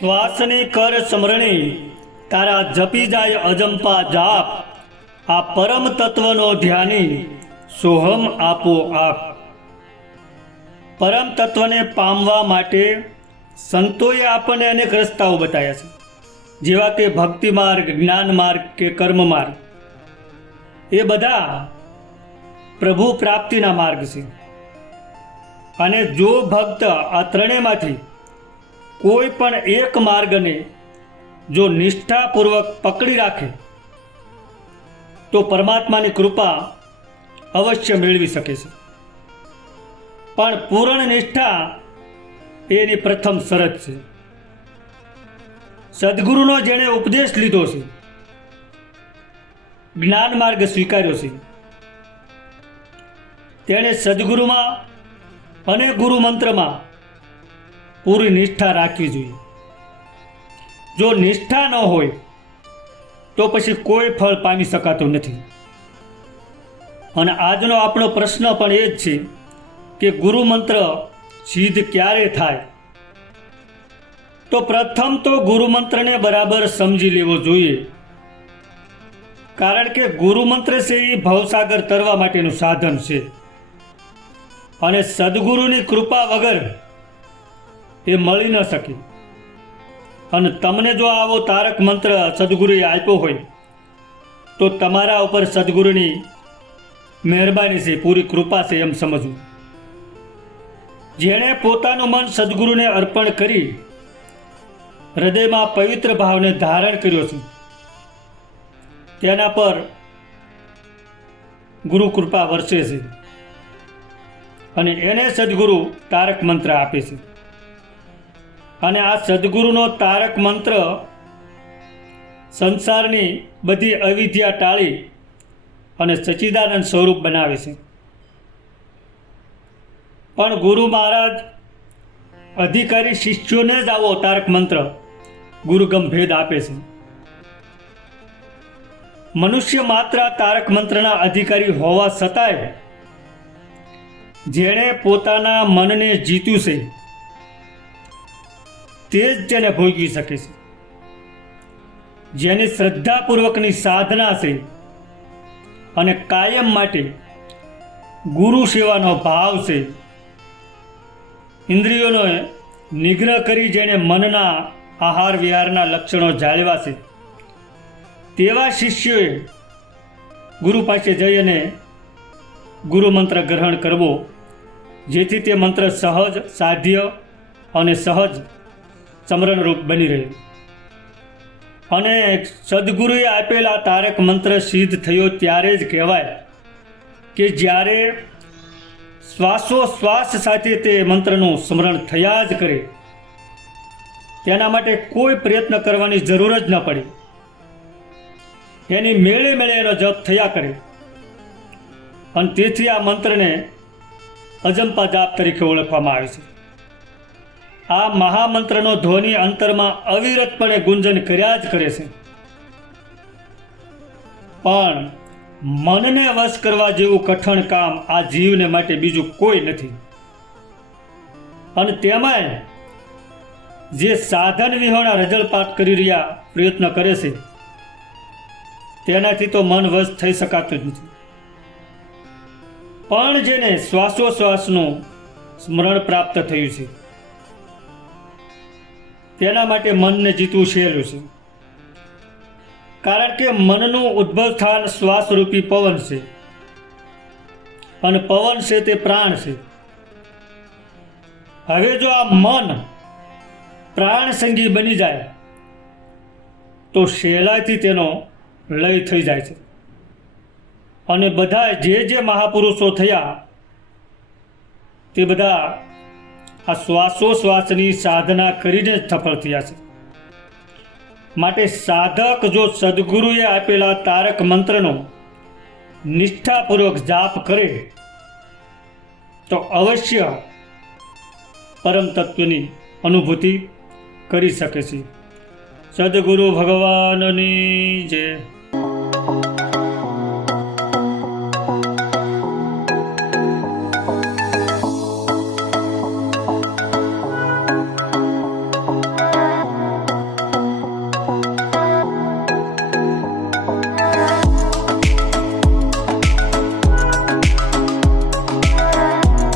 શ્વાસની કર સ્મરણી, તારા જપી જાય અજંપા જાપ. આ પરમ તત્વનો ધ્યાની, સોહમ આપો આપ. પરમ તત્વને પામવા માટે સંતોએ આપણને અનેક રસ્તાઓ બતાવ્યા છે. જેવા કે ભક્તિ માર્ગ, જ્ઞાન માર્ગ કે કર્મ માર્ગ. એ બધા પ્રભુ પ્રાપ્તિના માર્ગ છે. અને જો ભક્ત આ ત્રણેયમાંથી કોઈ પણ એક માર્ગને જો નિષ્ઠાપૂર્વક પકડી રાખે, તો પરમાત્માની કૃપા અવશ્ય મેળવી શકે છે. પણ પૂર્ણ નિષ્ઠા એની પ્રથમ શરત છે. સદગુરુનો જેણે ઉપદેશ લીધો છે, જ્ઞાન માર્ગ સ્વીકાર્યો છે. તેણે સદગુરુમાં અને ગુરુ મંત્રમાં પૂરી નિષ્ઠા રાખવી જોઈએ. જો નિષ્ઠા ન હોય, તો પછી કોઈ ફળ પામી શકાતું નથી. અને આજનો આપણો પ્રશ્ન પણ એ જ છે કે ગુરુ મંત્ર સિદ્ધ ક્યારે થાય? તો પ્રથમ તો ગુરુ મંત્રને બરાબર સમજી લેવો જોઈએ. કારણ કે ગુરુ મંત્ર છે એ ભવસાગર તરવા માટેનું સાધન છે. અને સદગુરુની કૃપા વગર એ મળી ન શકે. અને તમને જો આવો તારક મંત્ર સદગુરુએ આપ્યો હોય, તો તમારા ઉપર સદગુરુની મહેરબાની છે, પૂરી કૃપા છે એમ સમજવું. જેણે પોતાનું મન સદગુરુને અર્પણ કરી, હૃદયમાં પવિત્ર ભાવને ધારણ કર્યો છે, તેના પર ગુરુ કૃપા વરસે છે. અને એને સદગુરુ તારક મંત્ર આપે છે. અને આ સદગુરુનો તારક મંત્ર સંસારની બધી અવિદ્યા ટાળી અને સચ્ચિદાનંદ સ્વરૂપ બનાવે છે. પણ ગુરુ મહારાજ અધિકારી શિષ્યોને જ આવો તારક મંત્ર ગુરુગમ ભેદ આપે છે. મનુષ્ય માત્ર તારક મંત્રના અધિકારી હોવા છતાંય જેણે પોતાના મનને જીત્યું છે. તે જ તેને ભોગવી શકે છે. જેની શ્રદ્ધાપૂર્વકની સાધના છે અને કાયમ માટે ગુરુ સેવાનો ભાવ છે, ઇન્દ્રિયોનો નિગ્રહ કરી જેણે મનના આહાર વિહારના લક્ષણો જાળવ્યા છે. તેવા શિષ્યોએ ગુરુ પાસે જઈ અને ગુરુ મંત્ર ગ્રહણ કરવો, જેથી તે મંત્ર સહજ, સાધ્ય અને સહજ સમરણરૂપ બની રહ્યું. અને સદગુરુએ આપેલા તારક મંત્ર સિદ્ધ થયો ત્યારે જ કહેવાય કે જ્યારે શ્વાસોશ્વાસ સાથે તે મંત્રનું સ્મરણ થયા જ કરે, તેના માટે કોઈ પ્રયત્ન કરવાની જરૂર જ ન પડે. એની મેળે મેળે એનો જપ થયા કરે. અને તેથી આ મંત્રને અજંપા જાપ તરીકે ઓળખવામાં આવે છે. આ મહામંત્રનો ધ્વનિ અંતરમાં અવિરતપણે ગુંજન કર્યા જ કરે છે. પણ મનને વશ કરવા જેવું કઠણ કામ આ જીવને માટે બીજું કોઈ નથી. અને તેમાંય જે સાધન વિહોણા રજળપાટ કરી રહ્યા પ્રયત્ન કરે છે, તેનાથી તો મન વશ થઈ શકાતું જ નથી. પણ જેને શ્વાસોશ્વાસનું સ્મરણ પ્રાપ્ત થયું છે તેના માટે મનને જીતવું સહેલું છે. કારણ કે મનનું ઉદ્ભવ સ્થાન શ્વાસરૂપી પવન છે. અને પવન છે તે પ્રાણ છે. હવે જો આ મન પ્રાણ સંગી બની જાય, તો સહેલાઈથી તેનો લય થઈ જાય છે. અને બધા જે જે મહાપુરુષો થયા, તે બધા આ શ્વાસોશ્વાસની સાધના કરીને જ સફળ થયા છે. માટે સાધક જો સદગુરુએ આપેલા તારક મંત્રનો નિષ્ઠાપૂર્વક જાપ કરે, તો અવશ્ય પરમ તત્વની અનુભૂતિ કરી શકે છે. સદગુરુ ભગવાનની જય.